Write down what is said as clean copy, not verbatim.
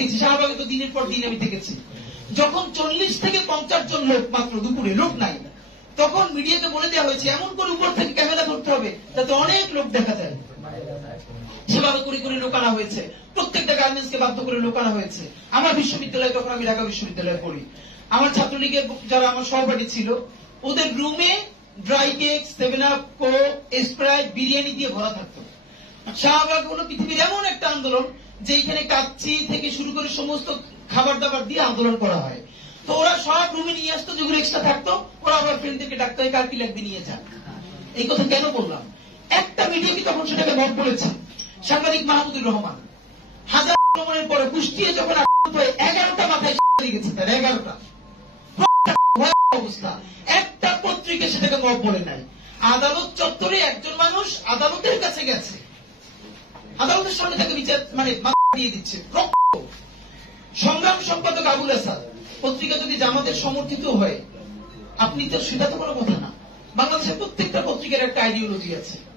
দেখেছি, শাহবাগে তো দিনের পর দিন আমি দেখেছি, যখন 40 থেকে 50 জন লোক মাত্র দুপুরে, লোক নাই, তখন মিডিয়াকে বলে দেওয়া হয়েছে এমন করে উপর থেকে ক্যামেরা ধরতে হবে যাতে অনেক লোক দেখা যায়। সেভাবে করে করে লোক আনা হয়েছে, প্রত্যেকটা গার্মেন্টসকে বাধ্য করে লোক আনা হয়েছে। আমার বিশ্ববিদ্যালয়ে, তখন আমি ঢাকা বিশ্ববিদ্যালয়ে পড়ি, আমার ছাত্রলীগের যারা আমার সহপাঠী ছিল, ওদের রুমে dry cake, 7 up, Coke, Sprite, biryani দিয়ে ভরা থাকতো। শাহবাগ হলো পৃথিবীর এমন একটা আন্দোলন যে এখানে কাচ্চি থেকে শুরু করে সমস্ত খাবার দাবার দিয়ে আন্দোলন করা হয়। তো ওরা সব রুমে নিয়ে আসতো, যেগুলো এক্সট্রা থাকতো ওরা আবার ফ্রেন্ডদেরকে ডাকতো, কার কি লাগবে নিয়ে যান। এই কথা কেন বললাম? একটা মিডিয়া কি তখন সেটাকে মত বলেছে। সাংবাদিক মাহমুদুর রহমান হাজার আক্রমণের পরে কুষ্টিয়ে যখন 11টা মাথায় গেছে, তার 11টা অবস্থা, একটা পত্রিকা সেটাকে মত বলে নাই। আদালত চত্বরে একজন মানুষ আদালতের কাছে গেছে, আদালতের সামনে তাকে বিচার দিয়ে দিচ্ছে। সংগ্রাম সম্পাদক আবুল আসাদ, পত্রিকা যদি জামাতের সমর্থিত হয়, আপনি তো, সেটা তো কোনো কথা না। বাংলাদেশের প্রত্যেকটা পত্রিকার একটা আইডিওলজি আছে।